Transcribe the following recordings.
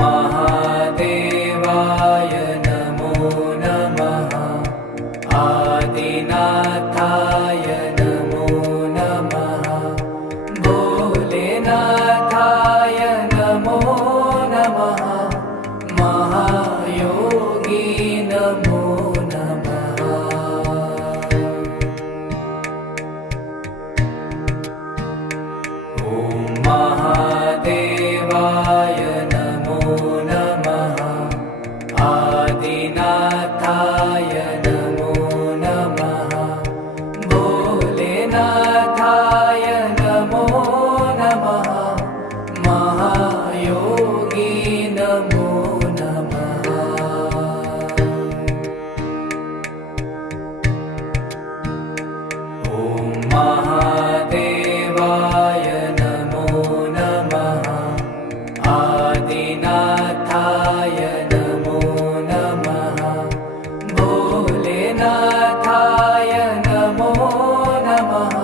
महादेवाय नमो नमः। आदिनाथाय नमो नमः। भोलेनाथाय नमो नमः। महायोगी नमो नमः। ॐ महादेवाय नमो नमः। आदिनाथाय नमो नमः। भोलेनाथाय नमो नमः। महायोगी नमो नमः। ॐ महादेवाय नमो नमः। आदिनाथाय नमो नमः। भोलेनाथाय नमो नमः।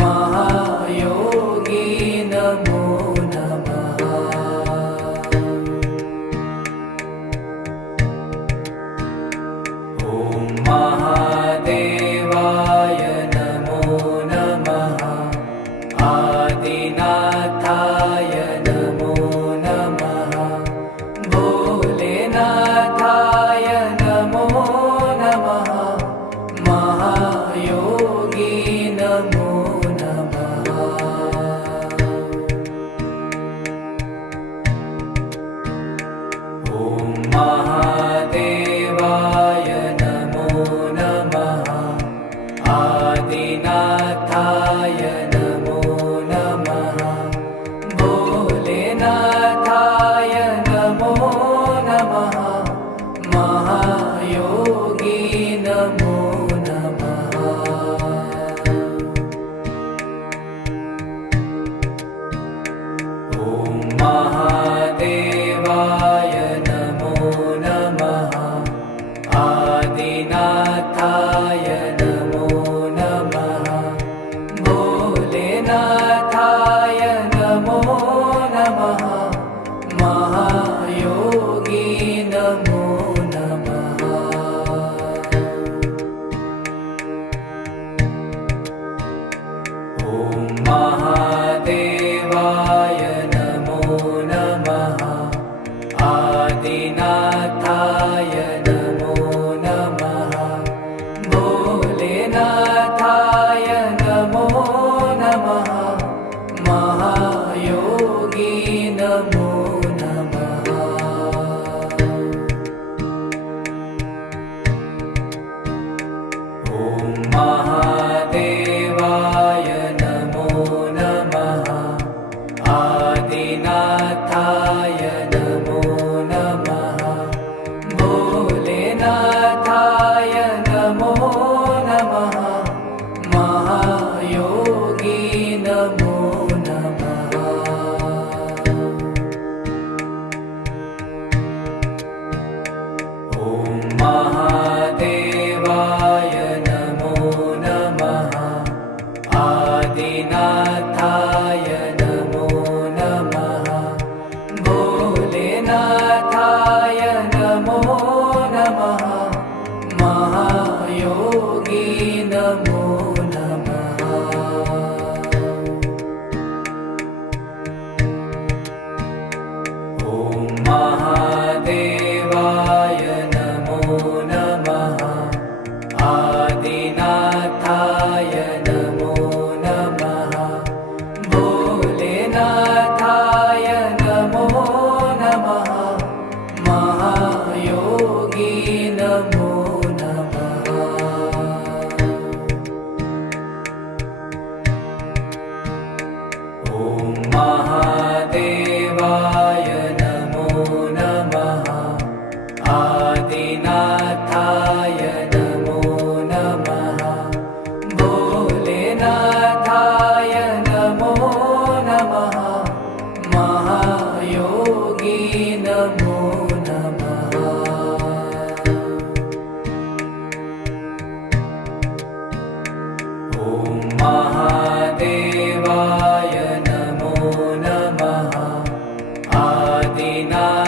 महायोगी नमो नमः। ॐ महादेवाय नमो नमः। आदिनाथाय नमो नमः। भोलेनाथाय नमो नमः। महायोगी नमो नमः। ॐ महादेवाय नमो नमः। आदिनाथाय नमो नमः। भोलेनाथाय नमो नमः। महायोगी नमो नमः। ॐ महादेवाय नमो नमः। आदिनाथाय नमो नमः। भोलेनाथाय नमो नमः। महायोगी नमो नमः। ॐ महादेवाय नमो नमः। आदिनाथाय नमो नमः। भोलेनाथाय नमो नमः। महायोगी नमो नमः। ॐ महादेवाय नमो नमः। आदिनाथाय नमो नमः। भोलेनाथाय नमो नमः। महायोगी नमो नमः। ॐ महादेवाय नमो नमः। आदिनाथाय नमो नमः। भोलेनाथाय नमो नमः। महायोगी नमो नमः। ॐ महादेवाय नमो नमः। आदिनाथाय नमो नमः। भोलेनाथाय नमो नमः। महायोगी नमो नमः। ॐ महादेवाय नमो नमः। आदिनाथाय नमो नमः। भोलेनाथाय नमो नमः। महायोगी नमो नमः। ॐ महादेवाय नमो नमः। आदिनाथाय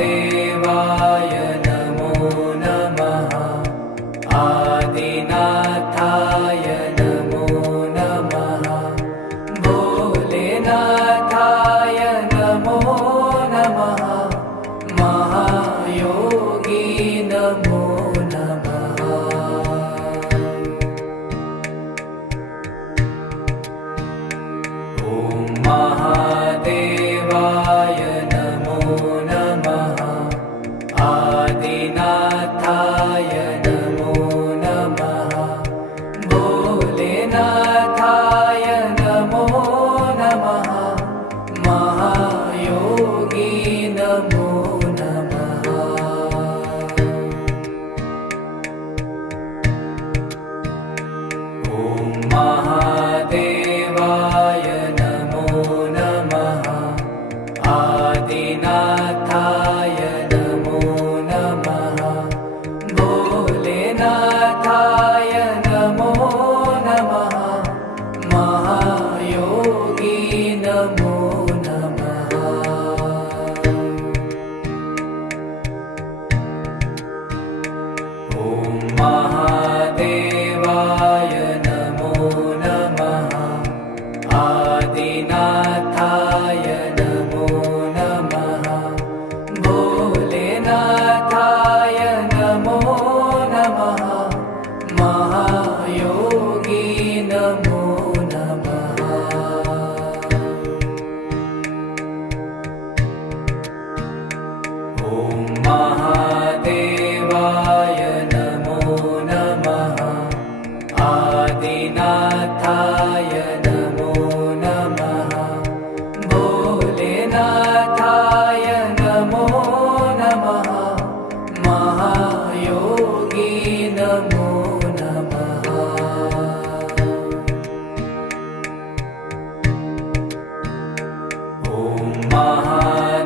महादेवाय नमो नमः आदिनाथाय नमो नमः भोलेनाथाय नमो नमः महायोगी नमो नमः महादेवाय नमो नमः आदिनाथाय नमो नमः भोलेनाथाय नमो नमः महायोगी नमो नमः महादेवाय नमो नमः आदिनाथाय नमो नमः भोलेनाथाय नमो नमः महायोगी नमो नमः महादेवाय नमो नमः आदिनाथाय नमो नमः भोलेनाथाय नमो नमः महायोगी नमो नमः महादेवाय नमो नमः आदिनाथाय नमो नमः भोलेनाथाय नमो नमः महायोगी नमो नमः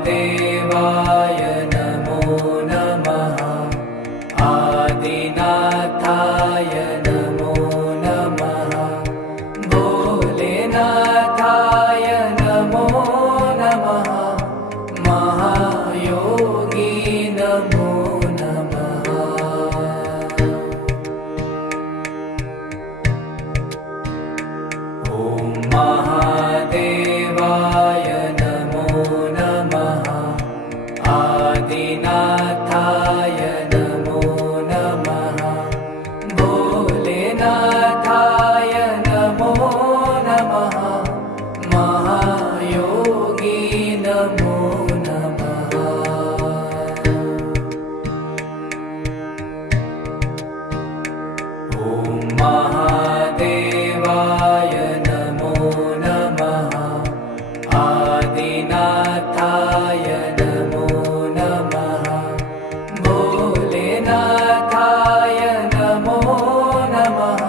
महादेवाय नमो नमः आदिनाथाय नमो नमः भोलेनाथाय नमो नमः महायोगी नमो नमः महादेवाय नमो नमः आदिनाथाय नमो नमः भोलेनाथाय नमो नमः महायोगी नमो नमः महादेवाय नमो नमः आदिनाथाय नमो नमः भोलेनाथाय नमो नमः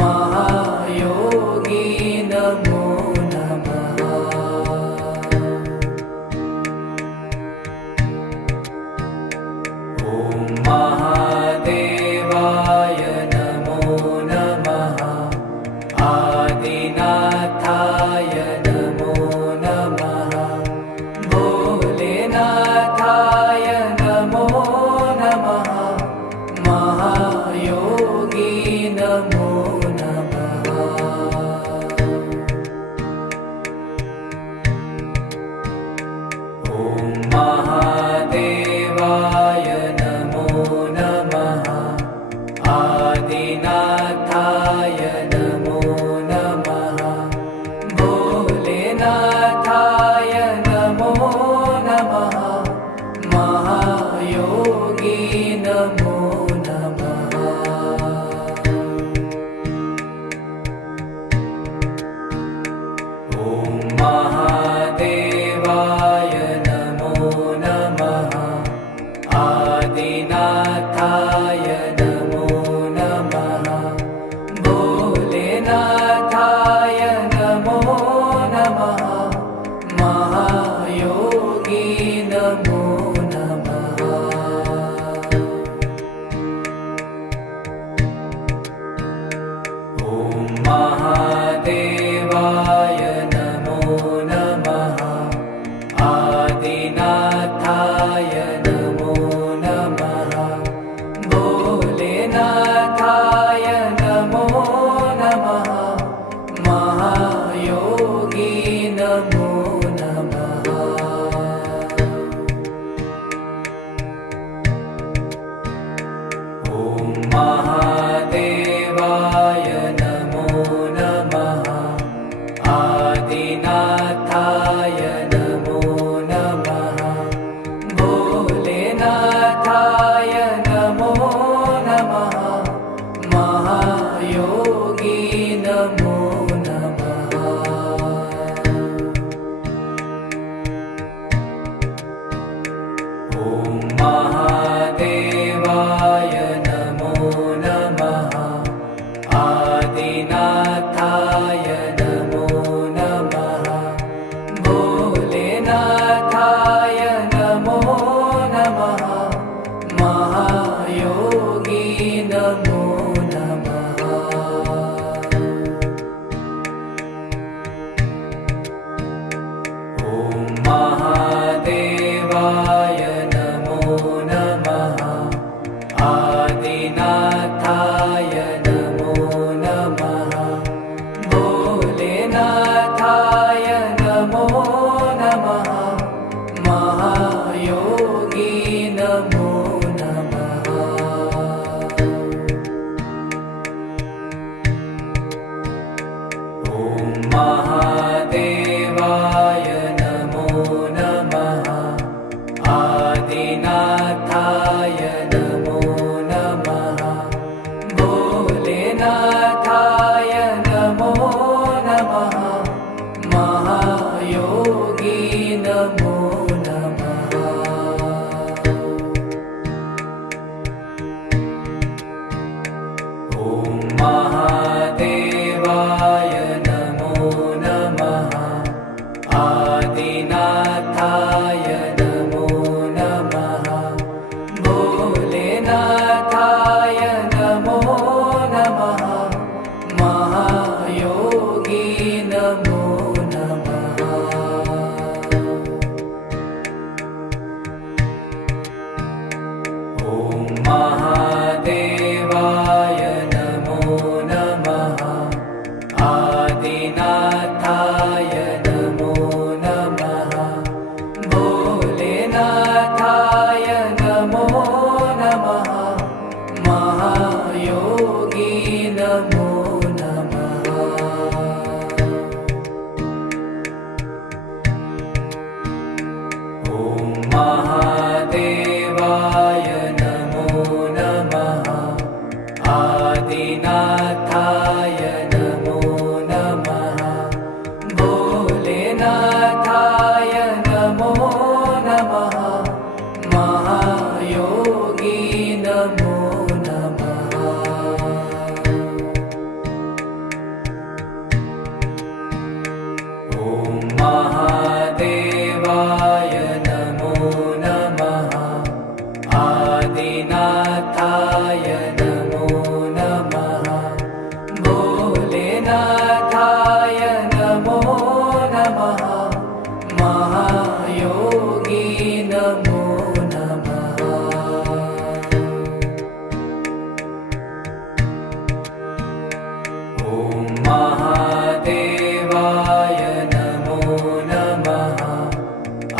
महायोगी नमो नमः महादेवाय नमो नमः आदिनाथाय नमो नमः भोलेनाथाय नमो नमः महायोगी नमो नमः महादेवाय नमो नमः आदिनाथाय नमो नमः भोलेनाथाय नमो नमः महायोगी नमो नमः महादेवाय नमो नमः आदिनाथाय नमो नमः भोलेनाथाय नमो नमः महायोगी नमो नमः आदिनाथाय नमो नमः भोलेनाथाय नमो नमः महायोगी नमो नमः ॐ महादेवाय नमो नमः आदिनाथाय नमो नमः भोलेनाथाय नमो नमः महायोगी नमो नमः ॐ महादेवाय नमो नमः आदिनाथाय नमो नमः भोलेनाथाय नमो नमः महायोगी नमो नमः ॐ महादेवाय नमो नमः आदिनाथाय नमो नमः भोलेनाथाय नमो नमः महायोगी नमो नमः ॐ महादेवाय नमो नमः आदिनाथाय नमो नमः भोलेनाथाय नमो नमः महायोगी नमो नमः ॐ महादेवाय नमो नमः आदिनाथाय नमो नमः भोलेनाथाय नमो नमः महायोगी नमो नमः ॐ महादेवाय नमो नमः आदिनाथाय नमो नमः भोलेनाथाय नमो नमः महायोगी नमो नमः ॐ महादेवाय नमो नमः आदिनाथाय नमो नमः भोलेनाथाय नमो नमः महायोगी नमो नमः ॐ महादेवाय नमो नमः आदिनाथाय नमो नमः भोलेनाथाय नमो नमः महायोगी नमो नमः ॐ महादेवाय नमो नमः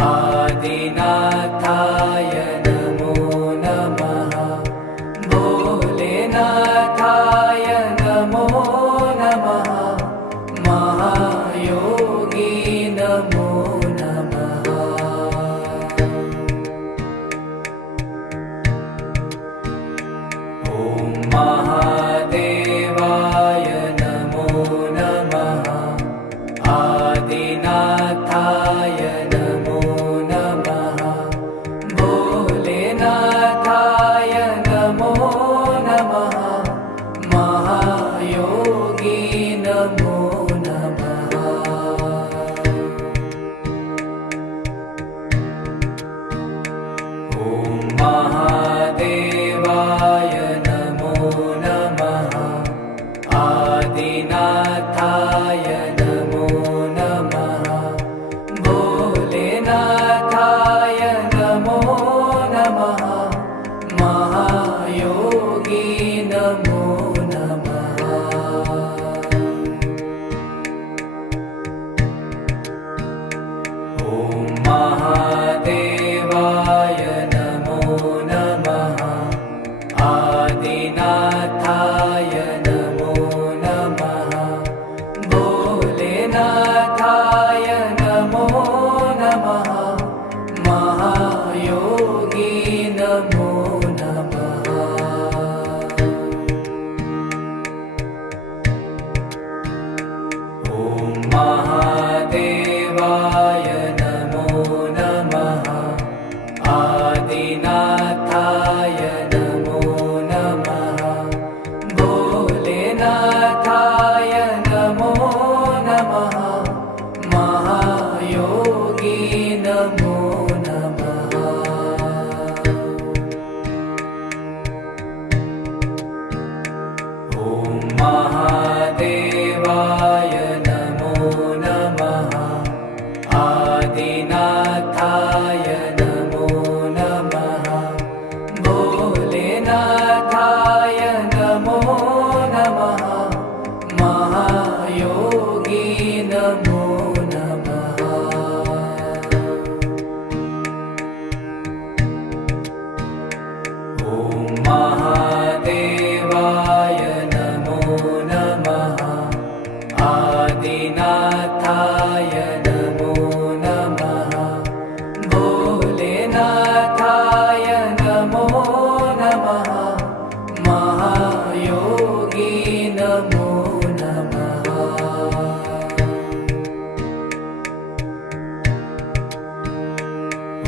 आदिनाथाय नमो नमः भोलेनाथाय नमो नमः महायोगी नमो नमः ॐ महादेवाय नमो नमः आदिनाथाय नमो नमः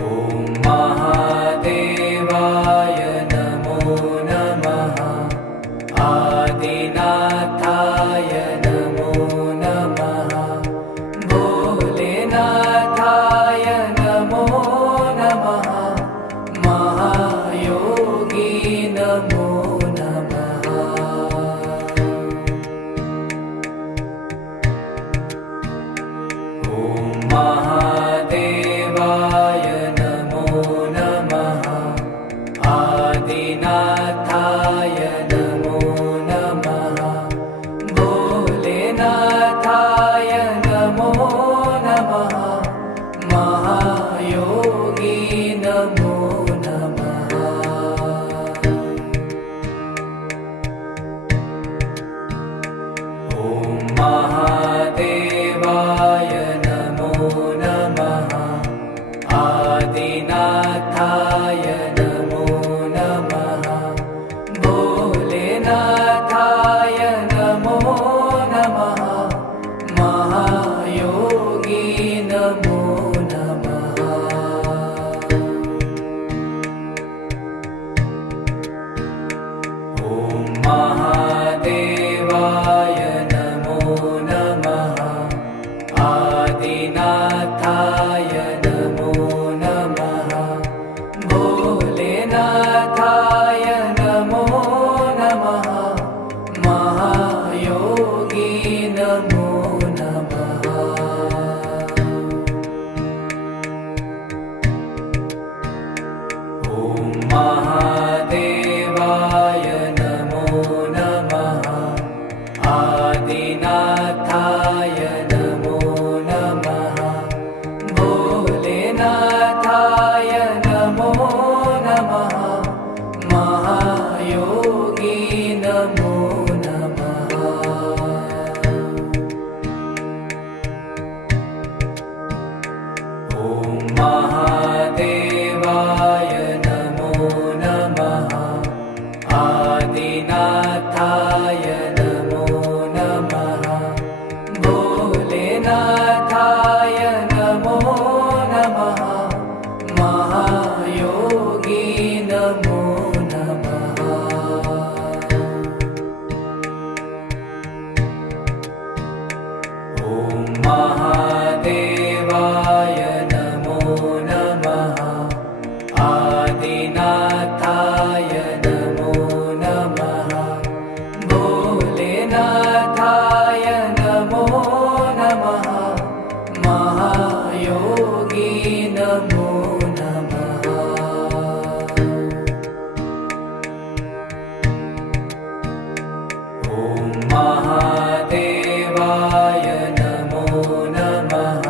ॐ महादेवाय नमो नमः आदिनाथाय नमो नमः भोलेनाथाय नमो नमः महायोगी नमो नमः ॐ महादेवाय नमो नमः आदिनाथाय नमो नमः भोलेनाथाय नमो नमः महायोगी नमो नमः ॐ महादेवाय नमो नमः आदिनाथाय नमो नमः भोलेनाथाय नमो नमः महायोगी नमो नमः ॐ महादेवाय नमो नमः आदिनाथाय नमो नमः भोलेनाथाय नमो नमः महायोगी नमो नमः ॐ महादेवाय नमो नमः आदिनाथाय नमो नमः भोलेनाथाय नमो नमः महायोगी नमो नमः ॐ महादेवाय नमो नमः आदिनाथाय नमो नमः भोलेनाथाय नमो नमः महायोगी नमो नमः ॐ महादेवाय नमो नमः आदिनाथाय नमो नमः भोलेनाथाय नमो नमः महायोगी नमो नमः ॐ महादेवाय नमो नमः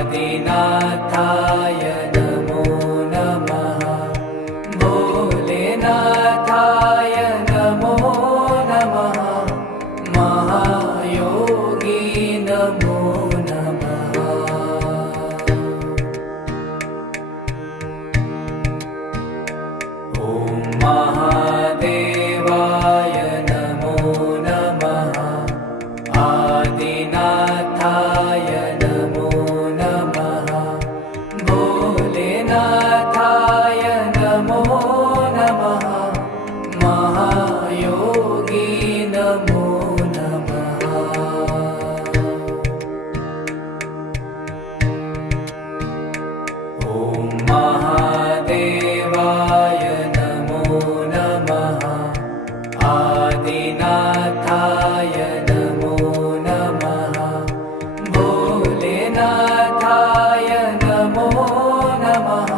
आदिनाथाय नमो नमः भोलेनाथाय नमो नमः महायोगी नमो नमः ॐ महादेवाय नमो नमः आदिनाथाय नमो नमः भोलेनाथाय नमो नमः महायोगी नमो नमः ॐ महादेवाय नमो नमः आदिनाथाय नमो नमः भोलेनाथाय नमो नमः